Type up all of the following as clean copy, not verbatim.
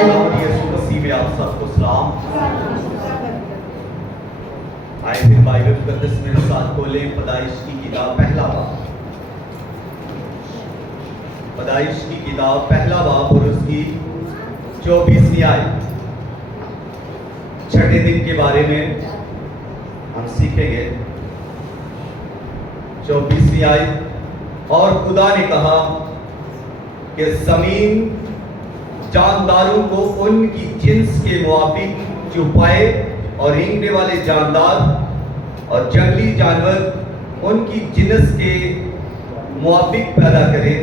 یسوع مسیح میں آپ سب کو سلام۔ آئے پھر بائبل مقدس میرے ساتھ کھولیں پیدائش کی کتاب پہلا باب، پیدائش کی کتاب پہلا باب اور اس کی 24ویں آیت۔ چھٹے دن کے بارے میں ہم سیکھیں گے۔ 24ویں آیت، اور خدا نے کہا کہ زمین جانداروں کو ان کی جنس کے موافق چوپائے اور رینگنے والے جاندار اور جنگلی جانور ان کی جنس کے موافق پیدا کرے،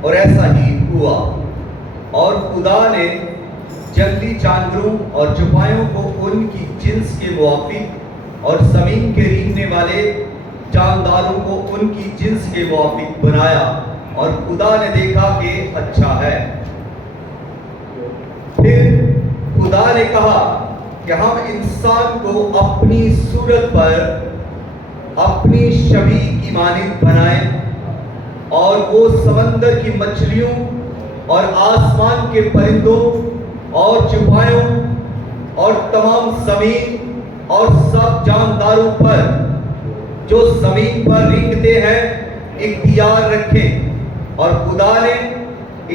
اور ایسا ہی ہوا۔ اور خدا نے جنگلی جانوروں اور چوپایوں کو ان کی جنس کے موافق اور زمین کے رینگنے والے جانداروں کو ان کی جنس کے موافق بنایا، اور خدا نے دیکھا کہ اچھا ہے۔ پھر خدا نے کہا کہ ہم انسان کو اپنی صورت پر اپنی شبیہ کی مانند بنائیں، اور وہ سمندر کی مچھلیوں اور آسمان کے پرندوں اور چوپایوں اور تمام زمین اور سب جانداروں پر جو زمین پر رینگتے ہیں اختیار رکھیں۔ اور خدا نے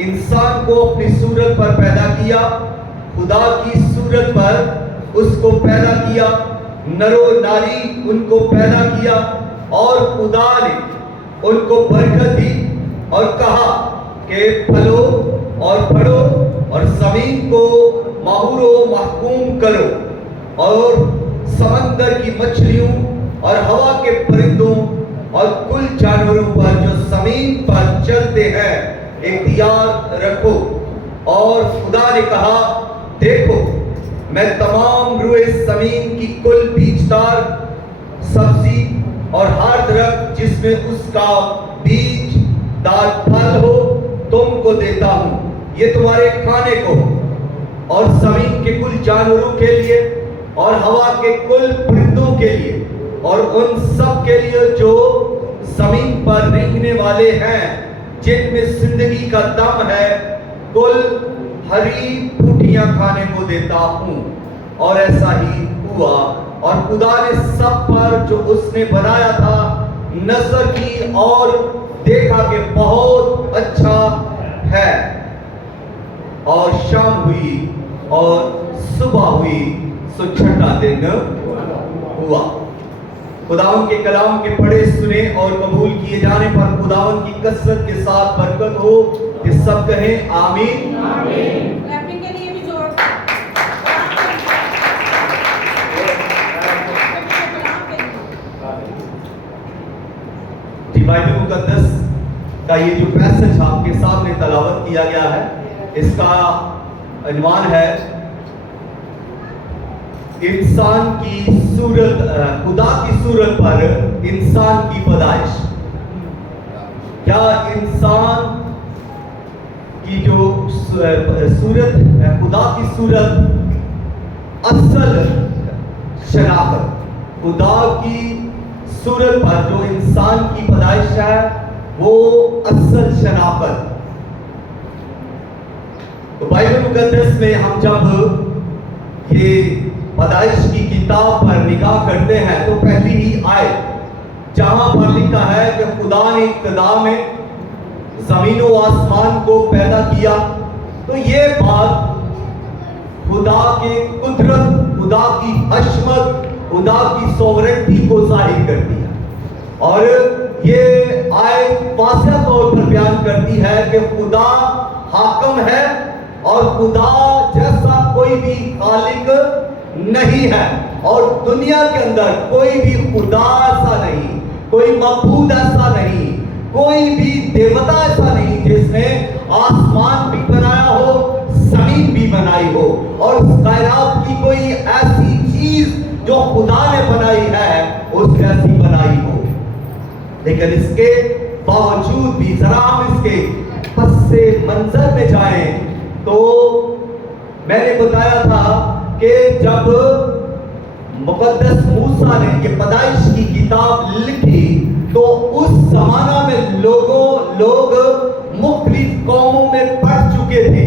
انسان کو اپنی صورت پر پیدا کیا، خدا کی صورت پر اس کو پیدا کیا، نر و ناری ان کو پیدا کیا، اور خدا نے ان کو برکت دی اور کہا کہ پھلو اور بڑھو اور زمین کو مہور و محکوم کرو، اور سمندر کی مچھلیوں اور ہوا کے پرندوں اور کل جانوروں پر جو زمین پر چلتے ہیں اختیار رکھو۔ اور خدا نے کہا دیکھو میں تمام روئے زمین کی کل بیجدار سبزی اور ہر درخت جس میں اس کا بیج دار پھل ہو تم کو دیتا ہوں، یہ تمہارے کھانے کو، اور زمین کے کل جانوروں کے لیے اور ہوا کے کل پرندوں کے لیے اور ان سب کے لیے جو زمین پر رینگنے والے ہیں جن میں زندگی کا دم ہے، کل ہری بوٹیاں کھانے کو دیتا ہوں۔ اور ایسا ہی ہوا۔ اور خدا نے سب پر جو اس نے بنایا تھا نظر کی اور دیکھا کہ بہت اچھا ہے۔ اور شام ہوئی اور صبح ہوئی، سو چھٹا دن ہوا۔ خداوند کے کلام کے پڑھے سنے اور قبول کیے جانے پر خداوند کی کثرت کے ساتھ برکت ہو، کہ سب کہیں آمین۔ آمین۔ بائبل مقدس کا یہ جو پیسج آپ کے سامنے تلاوت کیا گیا ہے، اس کا عنوان ہے انسان کی صورت، خدا کی صورت پر انسان کی پیدائش۔ کیا انسان کی جو صورت ہے، خدا کی صورت اصل شناخت، خدا کی صورت پر جو انسان کی پیدائش ہے وہ اصل شناخت۔ تو بائبل مقدس میں ہم جب یہ پیدائش کی کتاب پر نگاہ کرتے ہیں تو پہلی ہی آیت جہاں پر لکھا ہے کہ خدا نے ابتدا میں زمین و آسمان کو پیدا کیا، تو یہ بات خدا کے قدرت، خدا کی عظمت، خدا کی سوورنٹی کو ظاہر کرتی ہے۔ اور یہ آیت واضح طور پر بیان کرتی ہے کہ خدا حاکم ہے، اور خدا جیسا کوئی بھی خالق نہیں ہے، اور دنیا کے اندر کوئی بھی خدا ایسا نہیں، کوئی معبود ایسا نہیں، کوئی بھی دیوتا ایسا نہیں جس نے آسمان بھی بنایا ہو، زمین بھی بنائی ہو، اور کائنات کی کوئی ایسی چیز جو خدا نے بنائی ہے اس جیسی بنائی ہو۔ لیکن اس کے باوجود بھی ذرا ہم اس کے پس منظر میں جائیں تو میں نے بتایا تھا کہ جب مقدس موسیٰ نے یہ پیدائش کی کتاب لکھی تو اس زمانہ میں لوگ مختلف قوموں میں پڑھ چکے تھے،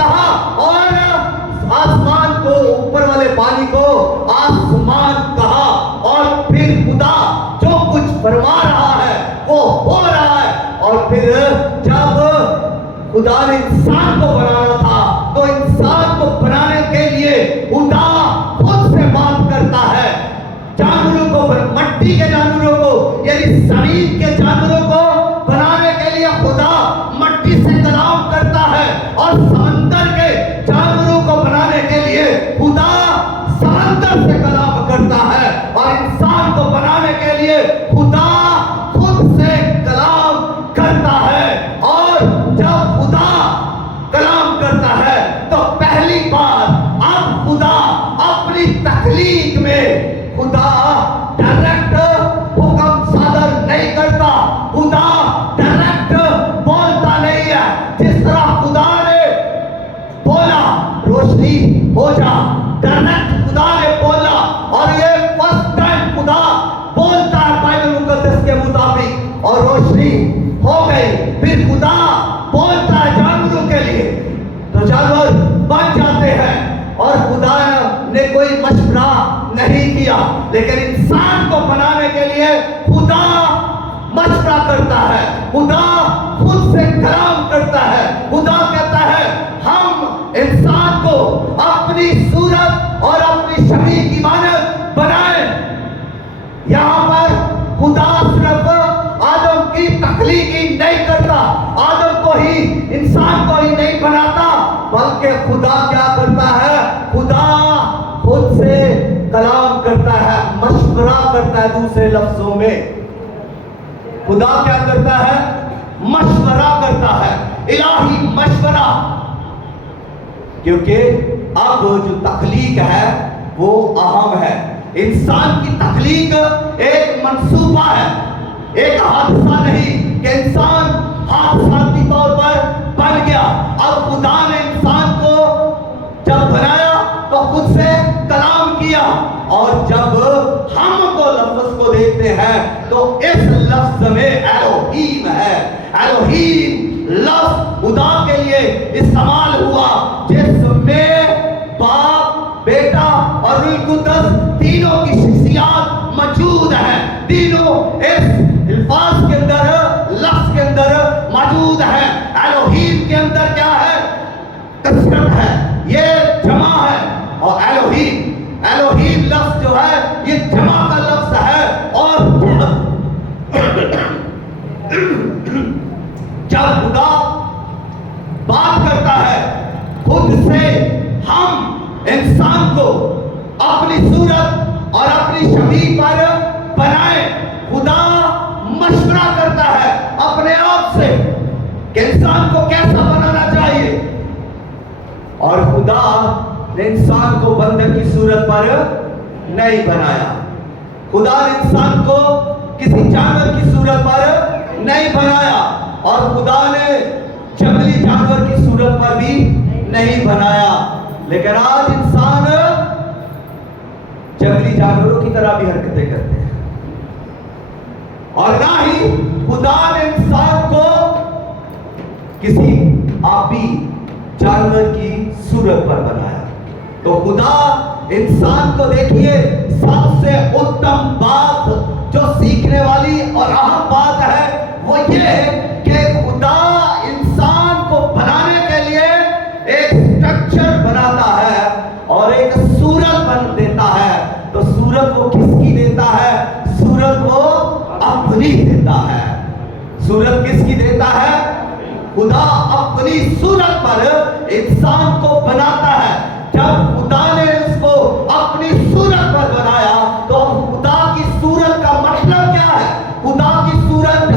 کہا اور آسمان کو، اوپر والے پانی کو آسمان کہا، اور پھر خدا جو کچھ فرما رہا ہے وہ ہو رہا ہے۔ اور پھر جب خدا نے انسان کو بنانا تھا تو انسان کو بنانے کے لیے خدا خود سے بات کرتا ہے۔ جانوروں کو، مٹی کے جانوروں کو، یعنی زمین کے جانوروں کو بنانے کے لیے خدا مٹی سے کلام کرتا ہے، اور سمندر کے جانوروں کو بنانے کے لیے خدا سمندر سے کلام کرتا ہے، اور انسان کو بنانے کے لیے خدا خود سے کلام کرتا ہے۔ اور جب خدا کلام کرتا ہے تو پہلی بار اب خدا اپنی تخلیق میں خدا ڈائریکٹ حکم صادر نہیں کرتا، خدا ڈائریکٹ بولتا نہیں ہے۔ جس طرح خدا نے بولا روشنی ہو جا، ڈائریکٹ خدا نے بولا، اور یہ فرسٹ ٹائم خدا بولتا ہے بائبل مقدس کے مطابق، اور روشنی ہو گئی۔ پھر خدا بولتا ہے جانوروں کے لیے تو جانور بن جاتے ہیں، اور خدا نے کوئی مشورہ نہیں کیا، لیکن انسان کو بنانے کے لیے خدا مشورہ کرتا ہے، خدا خود سے کلام کرتا ہے۔ خدا کہتا ہے ہم انسان کو اپنی صورت اور اپنی شبیہ کی مانند بنائیں۔ یہاں پر خدا صرف آدم کی تخلیق ہی نہیں کرتا، آدم کو ہی، انسان کو ہی نہیں بناتا، بلکہ خدا کیا کرتا ہے؟ خدا خود سے کلام کرتا ہے، مشورہ کرتا ہے۔ دوسرے لفظوں میں خدا کیا کرتا ہے؟ مشورہ کرتا ہے، الہی مشورہ۔ کیونکہ اب جو تخلیق ہے وہ اہم ہے۔ انسان کی تخلیق ایک منصوبہ ہے، ایک حادثہ نہیں کہ انسان حادثاتی طور پر بن گیا۔ اب خدا نے انسان کو جب بنایا تو خود سے کلام کیا، اور جب ہم کو لفظ کو دیکھتے ہیں تو اس لفظ میں الوہیم ہے۔ الوہیم لفظ خدا کے لیے استعمال ہوا، جس میں باپ، بیٹا اور روح القدس تینوں کی شخصیات موجود ہیں۔ تینوں اس الفاظ کے اندر، لفظ کے اندر موجود ہیں۔ الوہیم کے اندر کیا ہے؟ کثرت ہے، یہ جمع ہے، اور الوہیم لفظ جو ہے یہ جمع کا لفظ ہے۔ اور جب خدا بات کرتا ہے خود سے، ہم انسان کو اپنی صورت اور اپنی شبیہ پر بنائیں۔ خدا مشورہ کرتا ہے اپنے آپ سے کہ انسان کو کیسا بنانا چاہیے، اور خدا نے انسان کو بندر کی صورت پر نہیں بنایا، خدا نے انسان کو کسی جانور کی صورت پر نہیں بنایا، اور خدا نے جنگلی جانور کی صورت پر بھی نہیں بنایا۔ لیکن آج انسان جنگلی جانوروں کی طرح بھی حرکتیں کرتے ہیں، اور نہ ہی خدا نے انسان کو کسی آبی جانور کی صورت پر بنایا۔ تو خدا انسان کو دیکھیے، سب سے اتم بات جو سیکھنے والی اور اہم بات ہے وہ یہ ہے کہ خدا انسان کو بنانے کے لیے ایک سٹرکچر بناتا ہے اور ایک صورت بن دیتا ہے۔ تو صورت وہ کس کی دیتا ہے؟ صورت وہ اپنی دیتا ہے۔ صورت کس کی دیتا ہے؟ خدا اپنی صورت پر انسان کو بناتا ہے۔ جب خدا نے اس کو اپنی صورت پر بنایا تو خدا کی صورت کا مطلب کیا ہے؟ خدا کی صورت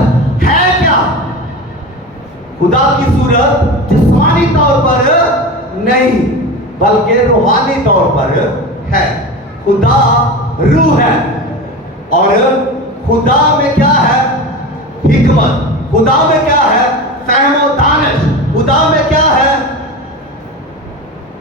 ہے کیا؟ خدا کی صورت جسمانی طور پر نہیں بلکہ روحانی طور پر ہے۔ خدا روح ہے، اور خدا میں کیا ہے؟ حکمت۔ خدا میں کیا ہے؟ فہم و دانش۔ خدا میں کیا ہے؟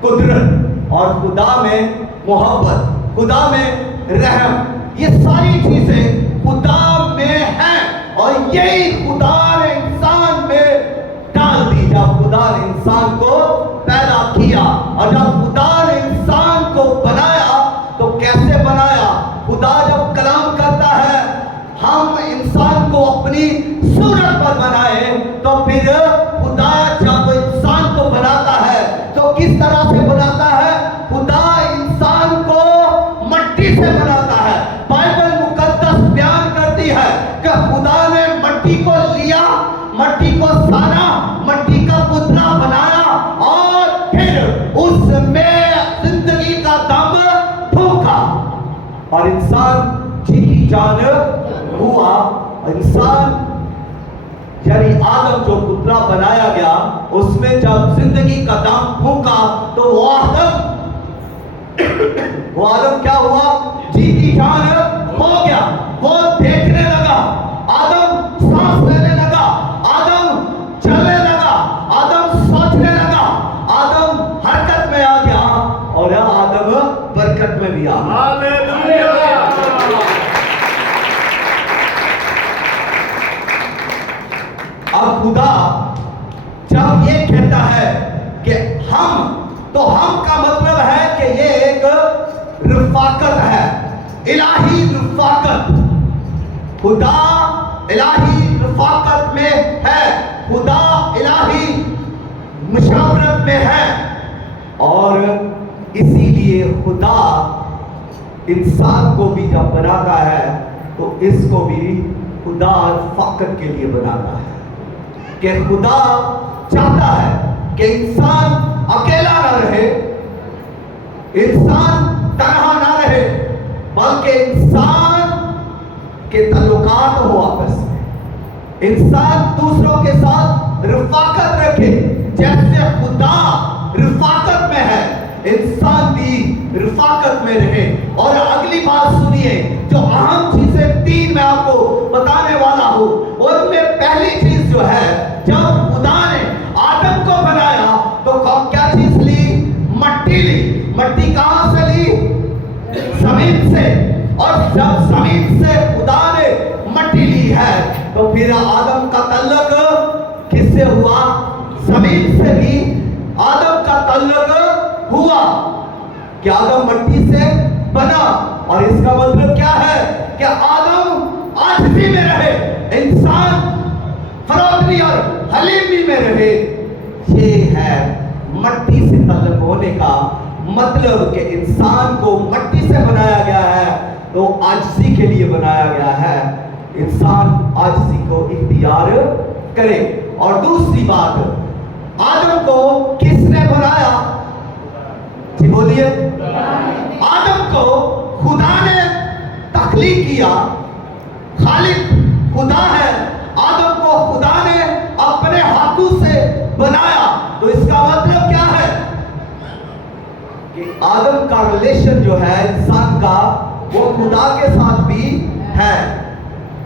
قدرت۔ اور خدا میں محبت، خدا میں رحم۔ یہ ساری چیزیں خدا میں ہیں، اور یہی خدا نے انسان میں ڈال دی جب خدا نے انسان کو پیدا کیا. اور جب خدا نے انسان کو بنایا تو کیسے بنایا؟ خدا جب کلام کرتا ہے ہم انسان کو اپنی صورت پر بنائے، تو پھر خدا جب انسان کو بناتا ہے تو کس طرح سے بناتا ہے؟ خدا انسان کو مٹی سے بناتا ہے. بائبل مقدس بیان کرتی ہے کہ خدا نے مٹی کو لیا، مٹی کو سانا، مٹی کا پتلا بنایا اور پھر اس میں زندگی کا دم پھونکا اور انسان جیتی جان ہوا. انسان یعنی آدم جو پتلا بنایا گیا، اس میں جب زندگی کا دم پھونکا تو وہ آدم کیا ہوا؟ جیتی جان ہو گیا. وہ دیکھنے لگا، آدم سانس لینے لگا، آدم چلنے لگا، آدم سوچنے لگا، آدم حرکت میں آ گیا اور آدم برکت میں بھی آ گیا. اب خدا جب یہ کہتا ہے کہ ہم کا مطلب ہے کہ یہ ایک رفاقت ہے، الہی رفاقت. خدا الہی رفاقت میں ہے، خدا الہی مشاورت میں ہے. اور اسی لیے خدا انسان کو بھی جب بناتا ہے تو اس کو بھی خدا رفاقت کے لیے بناتا ہے. کہ خدا چاہتا ہے کہ انسان اکیلا نہ رہے، انسان تنہا نہ رہے، بلکہ انسان کے تعلقات ہو آپس میں، انسان دوسروں کے ساتھ رفاقت رکھے. جیسے خدا رفاقت میں ہے، انسان بھی رفاقت میں رہے. اور اگلی بات سنیے، جو اہم چیزیں 3 میں آپ کو بتانے والا ہوں، اور میں پہلی چیز جو ہے، جب خدا نے آدم کو بنایا تو کیا چیز لی؟ مٹی لی. مٹی کہاں سے لی؟ زمین سے. اور جب زمین سے خدا نے مٹی لی ہے تو پھر آدم کا تعلق کس سے ہوا؟ زمین سے بھی آدم کا تعلق ہوا کہ آدم مٹی سے بنا. اور اس کا مطلب کیا ہے؟ کہ آدم عاجزی میں رہے، انسان فروتنی اور حلیمی میں رہے. یہ ہے مٹی سے تعلق ہونے کا مطلب کہ انسان کو مٹی سے بنایا گیا ہے تو عاجزی کے لیے بنایا گیا ہے. انسان عاجزی کو اختیار کرے. اور دوسری بات، آدم کو کس نے بنایا؟ جی بولیے. آدم کو خدا نے تخلیق کیا. خالق خدا ہے، آدم کو خدا نے اپنے ہاتھوں سے بنایا. تو اس کا مطلب کیا ہے؟ کہ آدم کا ریلیشن جو ہے انسان کا، وہ خدا کے ساتھ بھی ہے.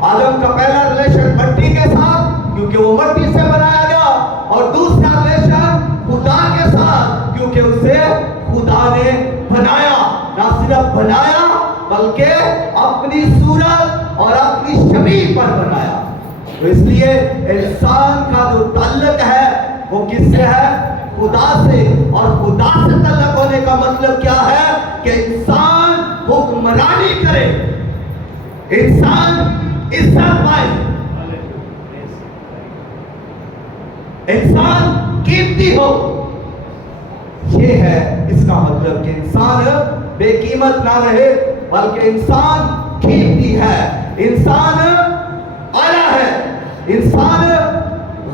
آدم کا پہلا ریلیشن مٹی کے ساتھ، کیونکہ وہ مٹی سے بنایا گیا، اور دوسرا ریلیشن خدا کے ساتھ، کیونکہ اسے خدا نے بنایا. نہ صرف بنایا بلکہ اپنی صورت اور اپنی شبیہ پر بنایا. تو اس لیے انسان کا جو تعلق ہے وہ کس سے ہے؟ خدا سے. اور خدا سے تعلق ہونے کا مطلب کیا ہے؟ کہ انسان حکمرانی کرے، انسان عزت پائے، انسان قیمتی ہو. یہ ہے اس کا مطلب کہ انسان بے قیمت نہ رہے بلکہ انسان قیمتی ہے، انسان اعلیٰ ہے، انسان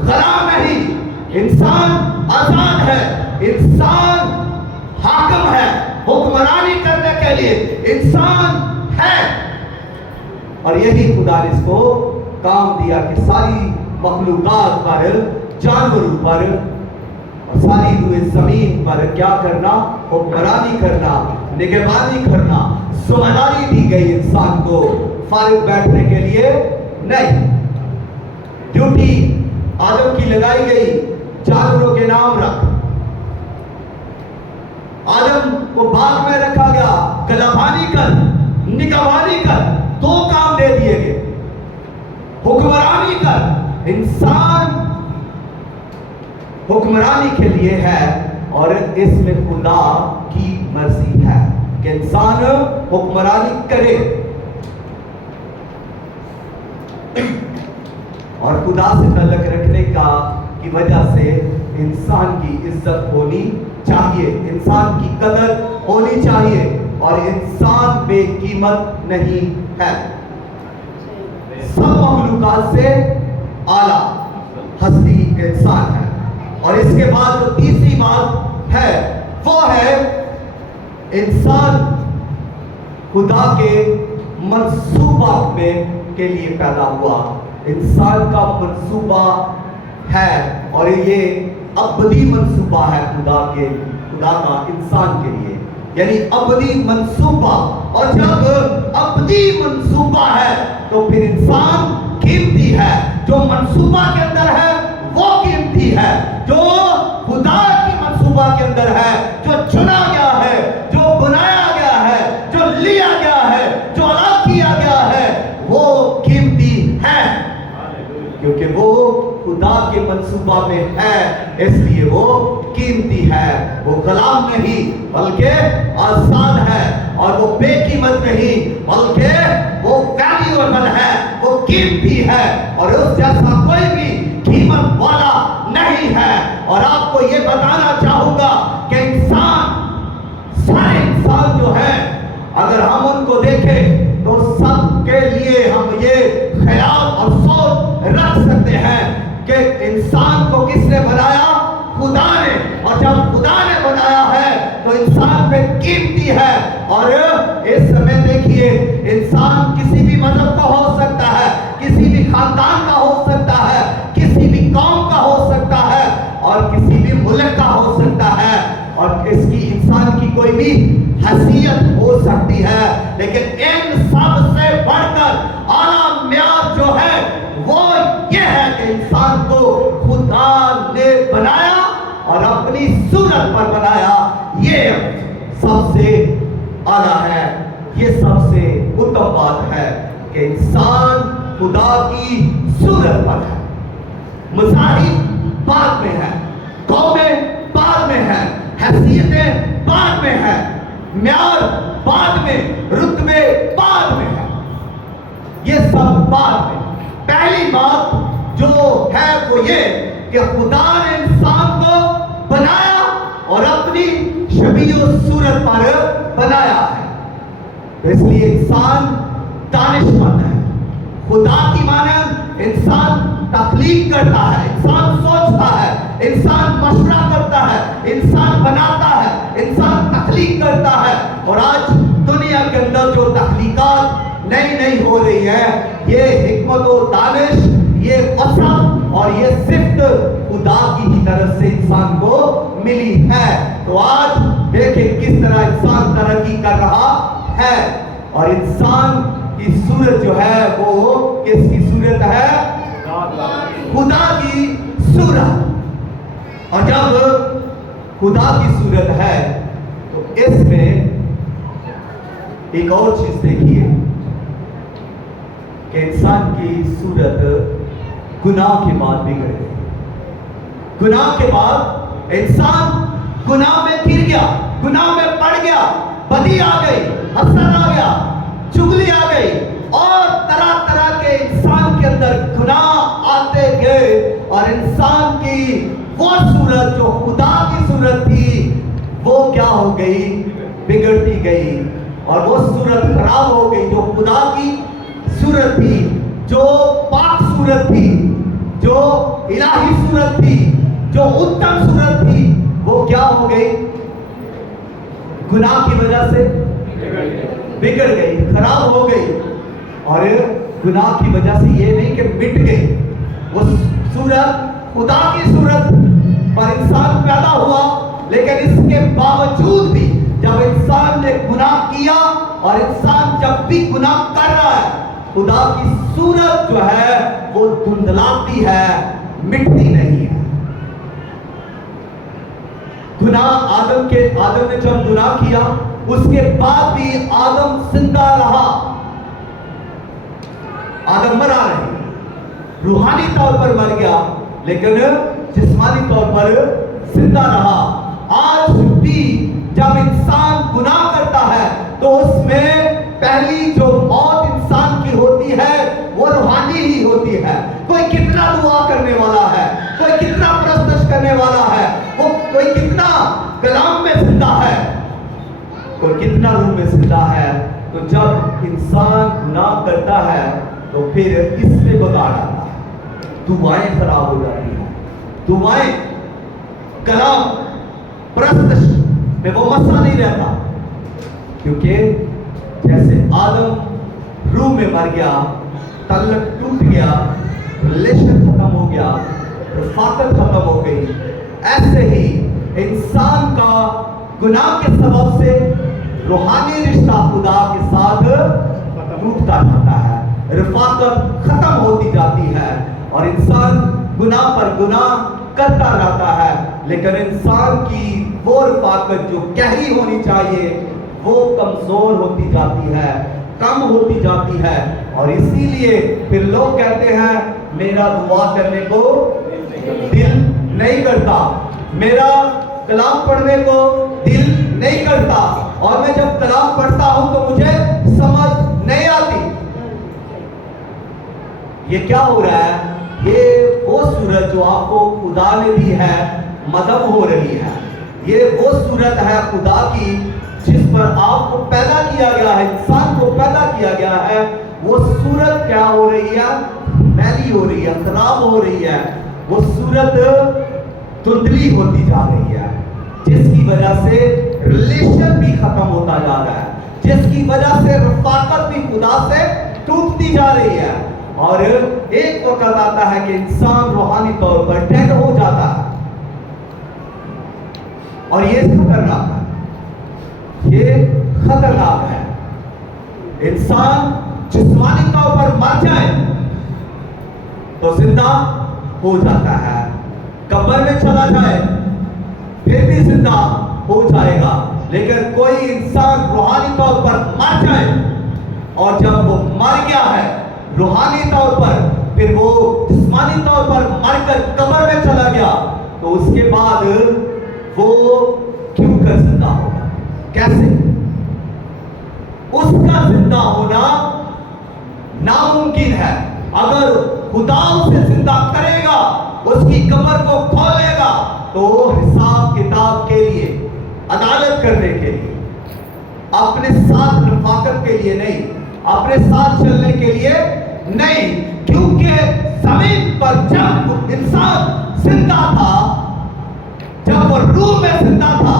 غلام نہیں، انسان آزاد ہے، انسان حاکم ہے، حکمرانی کرنے کے لیے انسان ہے. اور یہی خدا نے اس کو کام دیا کہ ساری مخلوقات پر، جانوروں پر اور ساری روئے زمین پر کیا کرنا؟ حکمرانی کرنا، نگہبانی کرنا. ذمہ داری دی گئی انسان کو فارغ بیٹھنے کے لیے نہیں. ڈیوٹی آدم کی لگائی گئی، جانوروں کے نام رکھ. آدم کو باغ میں رکھا گیا، کلابانی کر، نگہبانی کر. 2 کام دے دیے گئے، حکمرانی کر. انسان حکمرانی کے لیے ہے اور اس میں خدا کی مرضی ہے کہ انسان حکمرانی کرے اور خدا سے تعلق رکھنے کی وجہ سے انسان کی عزت ہونی چاہیے، انسان کی قدر ہونی چاہیے، اور انسان بے قیمت نہیں ہے، سب مخلوقات سے اعلیٰ ہستی انسان ہے۔ اور اس کے بعد جو تیسری بات ہے وہ ہے انسان خدا کے منصوبہ میں کے لیے پیدا ہوا، انسان کا منصوبہ ہے اور یہ ابدی منصوبہ ہے خدا کا انسان کے لیے، یعنی ابدی منصوبہ۔ اور جب ابدی منصوبہ ہے تو پھر انسان قیمتی ہے، جو منصوبہ کے اندر ہے وہ قیمتی ہے، جو خدا کی منصوبہ کے اندر ہے، جو چنا گیا ہے، جو بنایا گیا ہے، جو لیا گیا ہے، جو الگ کیا گیا ہے، وہ قیمتی ہے، کیونکہ وہ خدا کے منصوبہ میں ہے، اس لیے وہ قیمتی ہے۔ وہ غلام نہیں بلکہ آزاد ہے، اور وہ بے قیمت نہیں بلکہ وہ ویلیویبل ہے، وہ قیمتی ہے، اور اس جیسا کوئی بھی قیمت والا نہیں ہے۔ اور آپ کو یہ بتانا چاہوں گا کہ سارے انسان جو ہیں، اگر ہم ان کو دیکھیں تو سب کے لیے ہم یہ خیال اور سوچ رکھ سکتے ہیں کہ انسان کو کس نے بنایا؟ خدا نے، اور جب خدا نے بنایا ہے تو انسان پہ قیمتی ہے۔ اور اس سمے دیکھیے، انسان کسی بھی مذہب کا ہو سکتا ہے، کسی بھی خاندان کا ہو سکتا ہے، کسی بھی قوم کا ہو سکتا ہے، اور کسی بھی ملک کا ہو سکتا ہے، اور اس کی انسان کی کوئی بھی حیثیت ہو سکتی ہے، لیکن ان سب سے بڑھ کر اعلیٰ معیار جو ہے وہ یہ ہے کہ انسان کو خدا نے بنایا اور اپنی صورت پر بنایا۔ یہ سب سے اعلیٰ ہے، یہ سب سے اتم بات ہے کہ انسان خدا کی صورت پر ہے۔ مذاہب بعد میں ہے، قومیں بعد میں ہیں، حیثیتیں بعد میں ہیں، معیار بعد میں، رتبے بعد میں ہیں، یہ سب بعد میں۔ پہلی بات جو ہے وہ یہ کہ خدا نے انسان کو بنایا اور اپنی شبیہ و صورت پر بنایا ہے، اس لیے انسان دانش مند ہے۔ خدا کی مانند انسان تخلیق کرتا ہے، انسان سوچتا ہے، انسان مشورہ کرتا ہے، انسان بناتا ہے، انسان تخلیق کرتا ہے۔ اور آج دنیا کے اندر جو تخلیقات نئی ہو رہی ہے، یہ حکمت و دانش، یہ وسعت اور یہ صفت خدا کی طرف سے انسان کو ملی ہے۔ تو آج دیکھیں کس طرح انسان ترقی کر رہا ہے، اور انسان کی صورت جو ہے وہ کس کی صورت ہے؟ خدا کی صورت۔ اور جب خدا کی صورت ہے تو اس میں ایک اور چیز دیکھیے کہ انسان کی صورت گناہ کے بعد بگڑ گئی۔ گناہ کے بعد انسان گناہ میں گر گیا، گناہ میں پڑ گیا، بدی آ گئی، حسد آ گیا، چغلی آ گئی، اور طرح طرح کے انسان کے اندر گناہ آتے گئے، اور انسان کی وہ صورت جو خدا کی صورت تھی وہ کیا ہو گئی؟ بگڑتی گئی، اور وہ صورت خراب ہو گئی جو خدا کی صورت تھی، جو پاک صورت تھی، جو الہی صورت تھی، جو اتم صورت تھی، وہ کیا ہو گئی؟ گناہ کی وجہ سے بگڑ گئی، خراب ہو گئی۔ اور گناہ کی وجہ سے یہ نہیں کہ مٹ گئی، وہ صورت خدا کی صورت پر انسان پیدا ہوا، لیکن اس کے باوجود بھی جب انسان نے گناہ کیا، اور انسان جب بھی گناہ کر رہا ہے، خدا کی صورت جو ہے وہ دھندلاتی ہے، مٹتی نہیں ہے۔ گناہ آدم نے جب گناہ کیا، اس کے بعد بھی آدم زندہ رہا، آدم مرا نہیں، روحانی طور پر مر گیا لیکن جسمانی طور پر زندہ رہا۔ آج بھی جب انسان گناہ کرتا ہے تو اس میں پہلی جو موت انسان کی ہوتی ہے وہ روحانی ہی ہوتی ہے. کوئی کتنا دعا کرنے والا ہے, کوئی کتنا پرستش کرنے والا ہے, وہ کوئی کتنا کلام میں زندہ ہے, کوئی کتنا روح میں زندہ ہے, تو جب انسان گناہ کرتا ہے تو پھر اس میں بگاڑ آتا ہے, دعائیں خراب ہو جاتی ہیں, دعائیں کلام پرستش میں وہ مسئلہ نہیں رہتا, کیونکہ جیسے آدم روح میں مر گیا, تعلق ٹوٹ گیا, ریلیشن ختم ہو گیا, رفاقت ختم ہو گئی, ایسے ہی انسان کا گناہ کے سبب سے روحانی رشتہ خدا کے ساتھ ٹوٹتا جاتا ہے, رفاقت ختم ہوتی جاتی ہے, اور انسان گناہ پر گناہ کرتا رہتا ہے. لیکن انسان کی وہ رفاقت جو گہری ہونی چاہیے وہ کمزور ہوتی جاتی ہے, کم ہوتی جاتی ہے, اور اسی لیے پھر لوگ کہتے ہیں میرا دعا کرنے کو دل نہیں کرتا, میرا کلام پڑھنے کو دل نہیں کرتا, اور میں جب کلام پڑھتا ہوں تو مجھے سمجھ نہیں آتی. یہ کیا ہو رہا ہے؟ یہ وہ صورت جو آپ کو خدا نے دی ہے مدب ہو رہی ہے. یہ وہ صورت ہے خدا کی جس پر آپ کو پیدا کیا گیا ہے, انسان کو پیدا کیا گیا ہے, وہ صورت کیا ہو رہی ہے؟ میلی ہو رہی ہے, خراب ہو رہی ہے, وہ صورت دھندلی ہوتی جا رہی ہے, جس کی وجہ سے ریلیشن بھی ختم ہوتا جا رہا ہے, جس کی وجہ سے رفاقت بھی خدا سے ٹوٹتی جا رہی ہے, اور ایک وقت آتا ہے کہ انسان روحانی طور پر ڈیڈ ہو جاتا ہے. اور یہ خطرناک ہے, یہ خطرناک ہے. انسان جسمانی طور پر مر جائے تو زندہ ہو جاتا ہے, قبر میں چلا جائے پھر بھی زندہ ہو جائے گا. لیکن کوئی انسان روحانی طور پر مر جائے, اور جب وہ مر گیا ہے روحانی طور پر, پھر وہ جسمانی طور پر مر کر قبر میں چلا گیا, تو اس کے بعد وہ کیوں کر زندہ ہوگا؟ کیسے؟ اس کا زندہ ہونا ناممکن ہے. اگر خدا اسے زندہ کرے گا, اس کی قبر کو کھولے گا, تو حساب کتاب کے لیے, عدالت کرنے کے لیے, اپنے ساتھ رفاقت کے لیے نہیں, اپنے ساتھ چلنے کے لیے نہیں. کیونکہ زمین پر جب انسان زندہ تھا, جب وہ روح میں زندہ تھا,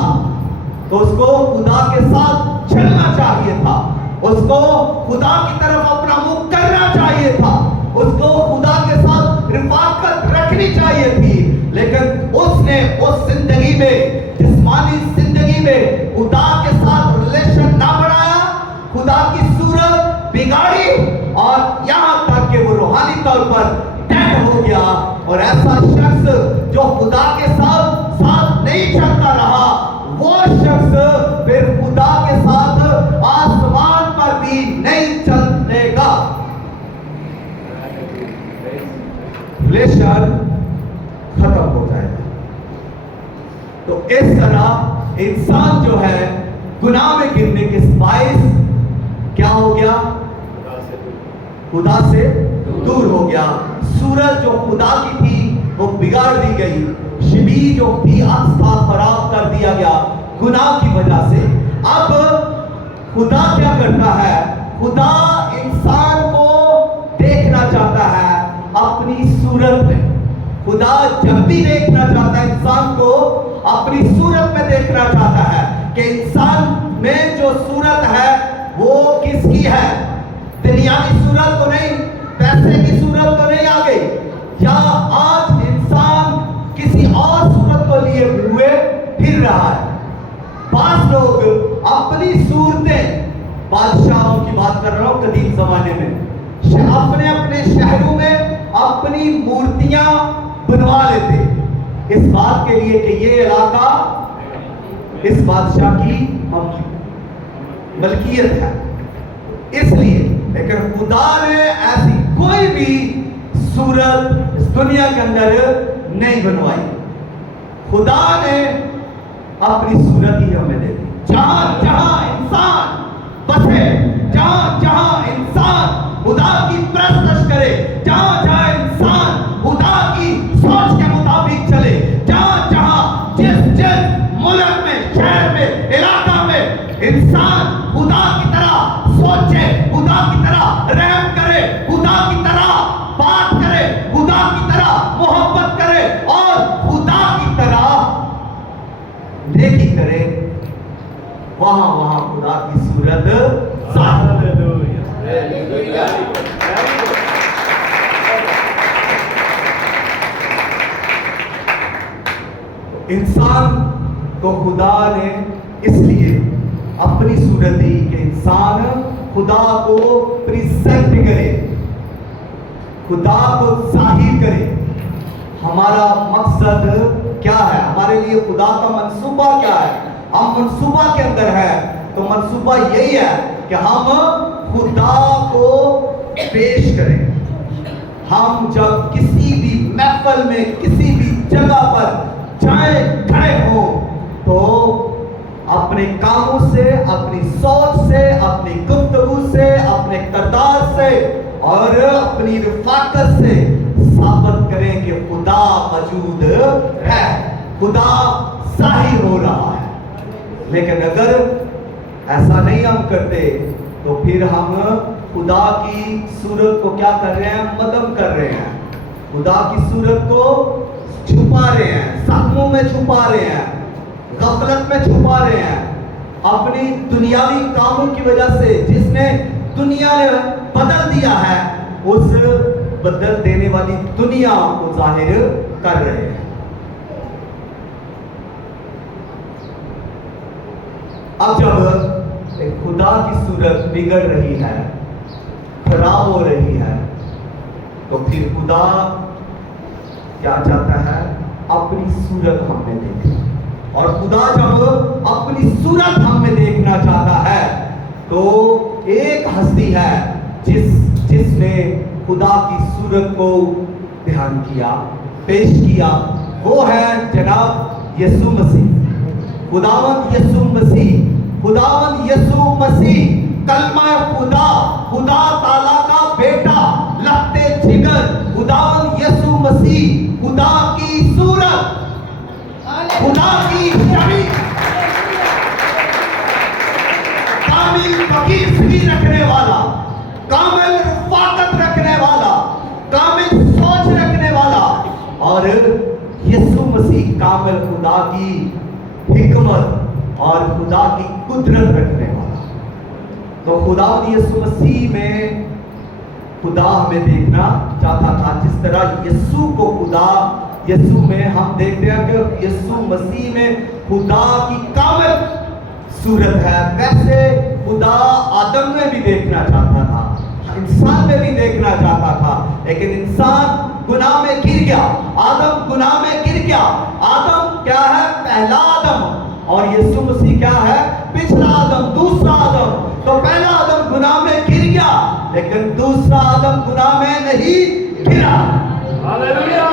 تو اس کو خدا کے ساتھ چلنا چاہیے تھا, اس کو خدا کی طرف اپنا منہ کرنا چاہیے تھا, اس کو خدا کے ساتھ رفاقت رکھنی چاہیے تھی. لیکن اس نے اس زندگی میں, جسمانی زندگی میں خدا کے ساتھ ریلیشن نہ بڑھایا, خدا کی صورت بگاڑی, اور یہاں تک کہ وہ روحانی طور پر ڈیڈ ہو گیا. اور ایسا شخص جو خدا کے ساتھ نہیں چلتا رہا, وہ شخص پھر خدا کے ساتھ آسمان پر بھی نہیں چلنے گا. ریلیشن ختم ہو جائے گا. تو اس طرح انسان جو ہے گناہ میں گرنے کے باعث کیا ہو گیا؟ خدا سے دور ہو گیا. سورج جو خدا کی تھی وہ بگاڑ دی گئی, شبی جو تھی آستھا خراب کر دیا گیا گناہ کی وجہ سے. اب خدا کیا کرتا ہے؟ خدا انسان کو دیکھنا چاہتا ہے اپنی صورت میں. خدا جب بھی دیکھنا چاہتا ہے انسان کو اپنی صورت میں دیکھنا چاہتا ہے کہ انسان میں جو صورت ہے وہ کس کی ہے. دنیاوی صورت تو نہیں, پیسے کی صورت تو نہیں آ گئی, یا آج انسان کسی اور صورت کو لیے ہوئے پھر رہا ہے. بعض لوگ اپنی صورتیں, بادشاہوں کی بات کر رہا ہوں قدیم زمانے میں, اپنے اپنے شہروں میں اپنی مورتیاں بنوا لیتے اس بات کے لیے کہ یہ علاقہ اس بادشاہ کی ملکیت ہے, اس لیے. لیکن خدا نے ایسی کوئی بھی صورت اس دنیا کے اندر نہیں بنوائی. خدا نے اپنی صورت ہی ہمیں دے دی. جہاں جہاں انسان بسے، جہاں جہاں انسان خدا کی پرستش کرے، جہاں جہاں انسان خدا کی سوچ کے مطابق چلے، جہاں جہاں جس ملک میں، شہر میں، علاقہ میں انسان خدا کی طرح سوچے، خدا کی طرح رحم کرے، خدا کی طرح بات کرے، خدا کی طرح محبت کرے اور خدا کی طرح نیکی کرے، وہاں وہاں خدا کی صورت ظاہر. انسان کو خدا نے اس لیے اپنی صورت دی کہ انسان خدا کو پریزنٹ کرے، خدا کو ظاہر کرے. ہمارا مقصد کیا ہے؟ ہمارے لیے خدا کا منصوبہ کیا ہے؟ ہم منصوبہ کے اندر ہے تو منصوبہ یہی ہے کہ ہم خدا کو پیش کریں. ہم جب کسی بھی محفل میں، کسی بھی جگہ پر جائیں، کھڑے ہوں تو اپنے کاموں سے، اپنی سوچ سے، اپنی گفتگو سے، اپنے کردار سے اور اپنی رفاقت سے ثابت کریں کہ خدا موجود ہے، خدا ظاہر ہو رہا ہے. لیکن اگر ایسا نہیں ہم کرتے تو پھر ہم خدا کی صورت کو کیا کر رہے ہیں؟ مدھم کر رہے ہیں. خدا کی صورت کو چھپا رہے ہیں، زخموں میں چھپا رہے ہیں، غفلت میں چھپا رہے ہیں. اپنی دنیاوی کاموں کی وجہ سے جس نے دنیا نے بدل دیا ہے، اس بدل دینے والی دنیا کو ظاہر کر رہے ہیں. اب جب خدا کی صورت بگڑ رہی ہے، خراب ہو رہی ہے، تو پھر خدا کیا چاہتا ہے؟ اپنی صورت ہم میں دیکھے. اور خدا جب اپنی صورت ہم میں دیکھنا چاہتا ہے تو ایک ہستی ہے جس نے خدا کی صورت کو بیان کیا، پیش کیا. وہ ہے جناب یسوع مسیح. خداوند یسوع مسیح، خداوند یسوع مسیح کلمہ خدا، خدا تعالیٰ کا بیٹا، لہتے جگر خداوند یسوع مسیح، خدا کی صورت، خدا کی شبیہ، کامل فقیرسگی رکھنے والا، کامل رفاقت رکھنے والا، کامل سوچ رکھنے والا، اور یسوع مسیح کامل خدا کی حکمت اور خدا کی قدرت رکھنے والا. تو خدا یسوع مسیح میں خدا ہمیں دیکھنا چاہتا تھا. جس طرح یسوع کو خدا، یسوع میں ہم دیکھتے ہیں کہ یسوع مسیح میں خدا کی کامل صورت ہے، ویسے خدا آدم میں بھی دیکھنا چاہتا تھا، انسان میں بھی دیکھنا چاہتا تھا. لیکن انسان گناہ میں گر گیا، آدم گناہ میں گر گیا. آدم کیا ہے؟ پہلا آدم. اور یسوع مسیح کیا ہے؟ پچھلا آدم، دوسرا آدم. تو پہلا آدم گناہ میں گر گیا لیکن دوسرا آدم گناہ میں نہیں گرا. ہاللیلویہ.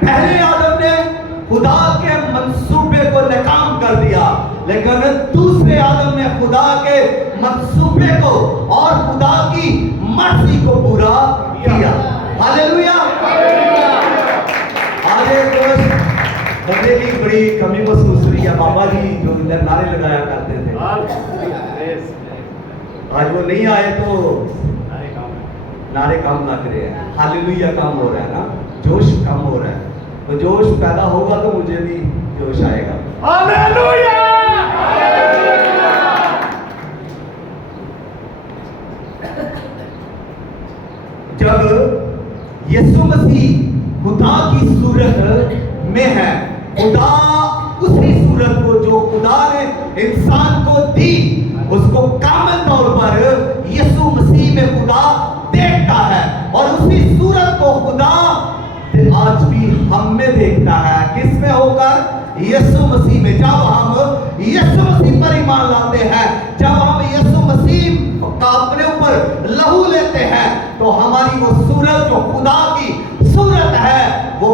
پہلے آدم نے خدا کے منصوبے کو ناکام کر دیا، لیکن دوسرے آدم نے خدا کے منصوبے کو اور خدا کی مرضی کو پورا کیا. ہاللیلویہ. آج ایک بندے کی بڑی کمی محسوس ہوئی ہے، بابا جی جو ادھر نعرے لگایا کرتے تھے، آج وہ نہیں آئے تو نعرے کام نہ کرے. ہاللیلویہ کام ہو رہا ہے نا، جوش کم ہو رہا ہے. تو جوش پیدا ہوگا تو مجھے بھی جوش آئے گا. ہاللیلویہ. جب یسوع مسیح خدا کی صورت میں ہے، خدا اسی صورت کو جو خدا نے انسان کو دی اس کو کامل طور پر یسوع مسیح میں خدا دیکھتا ہے. اور اسی صورت کو خدا آج بھی ہم میں دیکھتا ہے. کس میں ہو کر؟ یسوع مسیح میں. جب ہم یسوع مسیح پر ایمان لاتے ہیں، جب ہم یسوع مسیح کا اپنے اوپر لہو لیتے ہیں، تو ہماری وہ صورت جو خدا کی صورت ہے وہ